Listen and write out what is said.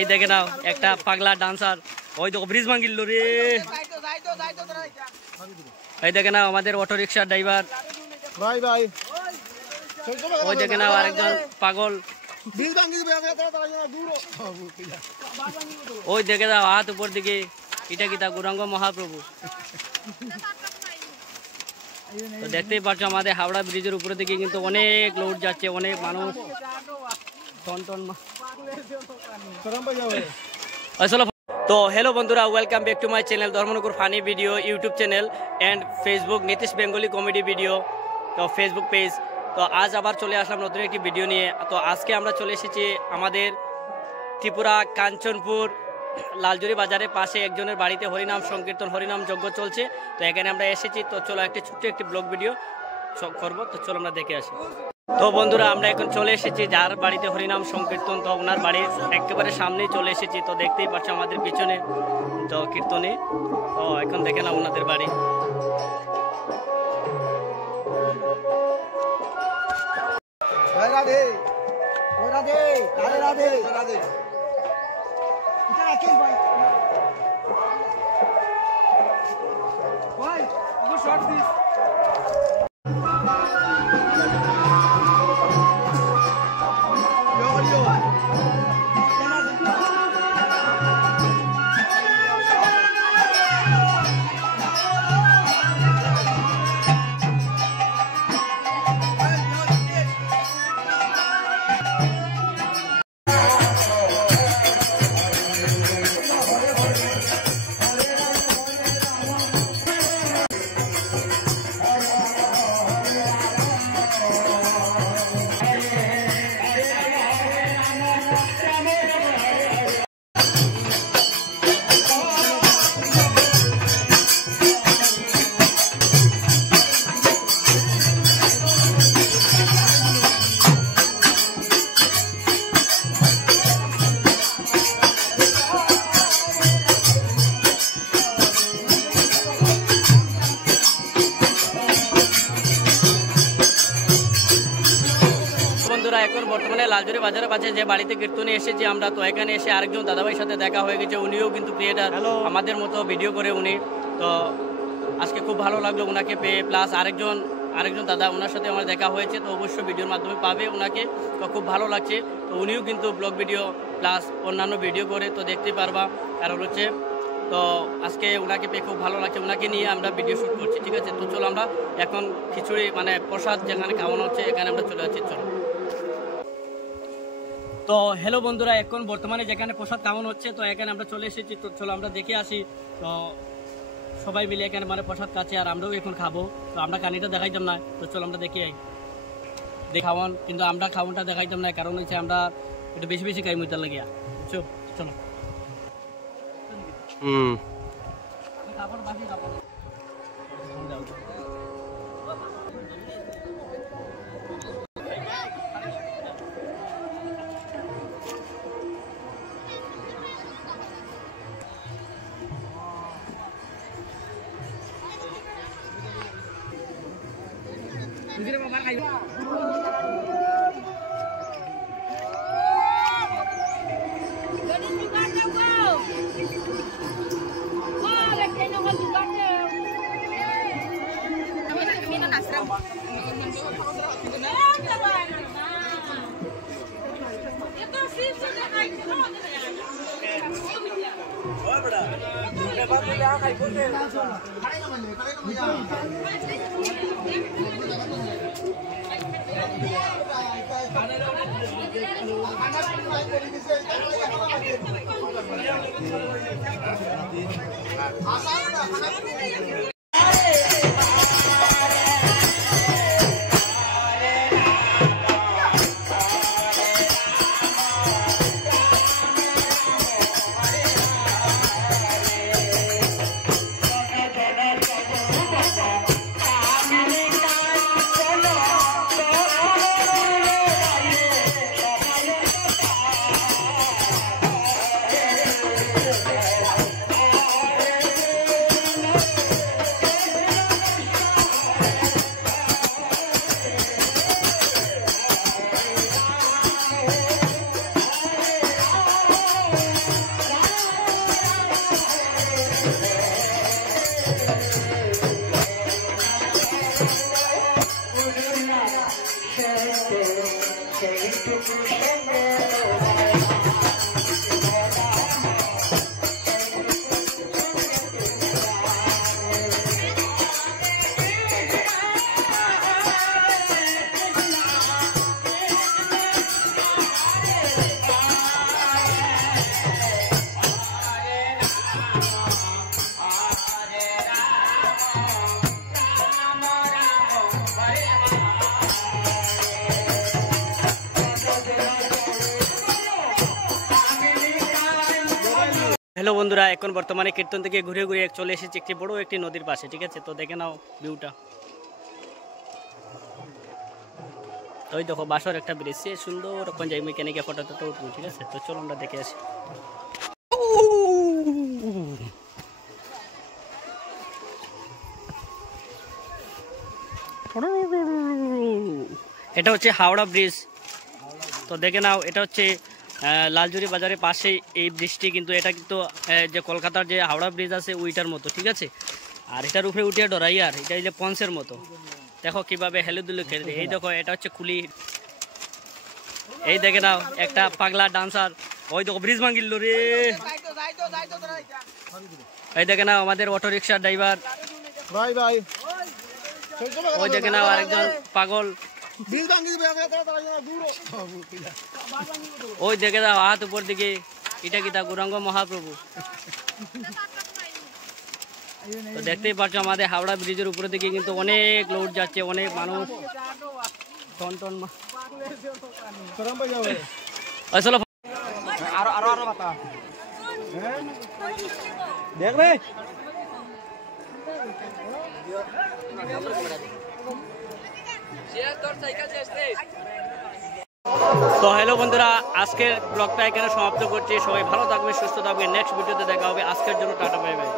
এই দেখে নাও একটা পাগলা ডান্সার, ওই দেখো ব্রিজ ভাঙিল রে। এই দেখে নাও আমাদের অটো রিক্সার ড্রাইভার, ওই দেখে নাও আরেকজন পাগল, ওই দেখে দাও হাত উপর দিকে, এটা কি তা গৌরাঙ্গ মহাপ্রভু। তো দেখতেই পাচ্ছ আমাদের হাওড়া ব্রিজের উপরে দিকে কিন্তু অনেক লোড যাচ্ছে, অনেক মানুষ। তো হ্যালো বন্ধুরা, welcome back to my channel Dharmanagar funny video YouTube channel and Facebook Nitish Bengali comedy video, তো ফেসবুক পেজ। তো আজ আবার চলে আসলাম নতুন একটি ভিডিও নিয়ে। তো আজকে আমরা চলে এসেছি আমাদের ত্রিপুরা কাঞ্চনপুর লালজুরি বাজারের পাশে একজনের বাড়িতে হরিনাম সংকীর্তন, হরিনাম যজ্ঞ চলছে। তো এখানে আমরা এসেছি, তো চলো একটি ছোট্ট একটি ব্লগ ভিডিও করবো, তো চলো আমরা দেখে আসি। তো বন্ধুরা আমরা এখন চলে এসেছি যার বাড়িতে হরিনাম সংকীর্তন, তো ওনার বাড়ির একেবারে সামনেই চলে এসেছি। তো দেখতেই পাচ্ছ আমাদের পিছনে তো কীর্তনে, তো এখন দেখে না ওনাদের বাড়ি। রাধে রাধে রাধে রাধে রাধে এটা রাখেন ভাই ভাই ও শর্ট দিস। এখন বর্তমানে লালজুরি বাজারের কাছে যে বাড়িতে কীর্তনে এসেছি আমরা, তো এখানে এসে আরেকজন দাদাভাইয়ের সাথে দেখা হয়ে গেছে। উনিও কিন্তু ক্রিয়েটার, আমাদের মতো ভিডিও করে উনি। তো আজকে খুব ভালো লাগলো ওনাকে পেয়ে, প্লাস আরেকজন দাদা ওনার সাথে আমার দেখা হয়েছে। তো অবশ্যই ভিডিওর মাধ্যমে পাবে ওনাকে, তো খুব ভালো লাগছে। তো উনিও কিন্তু ব্লগ ভিডিও প্লাস অন্যান্য ভিডিও করে, তো দেখতে পারবা। কারণ হচ্ছে তো আজকে ওনাকে পেয়ে খুব ভালো লাগছে, ওনাকে নিয়ে আমরা ভিডিও শ্যুট করছি, ঠিক আছে। তো চলো আমরা এখন খিচুড়ি মানে প্রসাদ যেখানে খাওয়ানো হচ্ছে এখানে আমরা চলে যাচ্ছি, চলো। তো হ্যালো বন্ধুরা, এখন বর্তমানে যেখানে প্রসাদ খাওয়ানো হচ্ছে, তো এখানে আমরা চলে এসেছি। তো চলো আমরা দেখে আসি। তো সবাই মিলে এখানে মানে প্রসাদ খাচ্ছে, আর আমরাও এখন খাবো। তো আমরা কানিটা দেখাইতাম না, তো চলো আমরা দেখে খাওয়ান, কিন্তু আমরা খাওয়ানটা দেখাইতাম না, কারণ হচ্ছে আমরা একটু বেশি বেশি খাই মইতার লাগিয়া, বুঝছো। চলো হ্যালো বন্ধুরা, এখন বর্তমানে কীর্তন থেকে ঘুরে ঘুরে চলে এসেছি একটি বড় একটি নদীর পাশে, ঠিক আছে? তো দেখে নাও ভিউটা। তো ওই দেখো বাসর একটা ব্রিজ, সে সুন্দর ওখান যাই মেকানিকে ফটো টটো উঠবো, ঠিক আছে? তো চলো আমরা দেখে আসি। এটা হচ্ছে হাওড়া ব্রিজ। তো দেখে নাও, এটা হচ্ছে লালজুরি বাজারের পাশে এই ব্রিজটি, কিন্তু এটা কিন্তু যে কলকাতার যে হাওড়া ব্রিজ আছে ওইটার মতো, ঠিক আছে? আর এটার উপরে উঠিয়ে ডরাইয়ার, এটা যে পন্সের মতো। দেখো কিভাবে হেলে দুলে খেলে। এই দেখো এটা হচ্ছে কুলি। এই দেখে নাও একটা পাগলা ডান্সার, ওই দেখো ব্রিজ ভাঙিল রে। এই দেখে নাও আমাদের অটো রিক্সার ড্রাইভার, ভাই ভাই ওই দেখে নাও আরেকজন পাগল, ওই দেখে দাও হাত উপর দিকে, এটা কি তা গৌরাঙ্গ মহাপ্রভু। তো দেখতেই পাচ্ছ আমাদের হাওড়া ব্রিজের উপরে দিকে কিন্তু অনেক লোড যাচ্ছে, অনেক মানুষ টন টন। আসলে দেখ রে। তো হ্যালো বন্ধুরা, আজকের ব্লগটা এখানে সমাপ্ত করছি। সবাই ভালো থাকবে, সুস্থ থাকবে। নেক্সট ভিডিওতে দেখা হবে। আজকের জন্য টাটা, বাই বাই।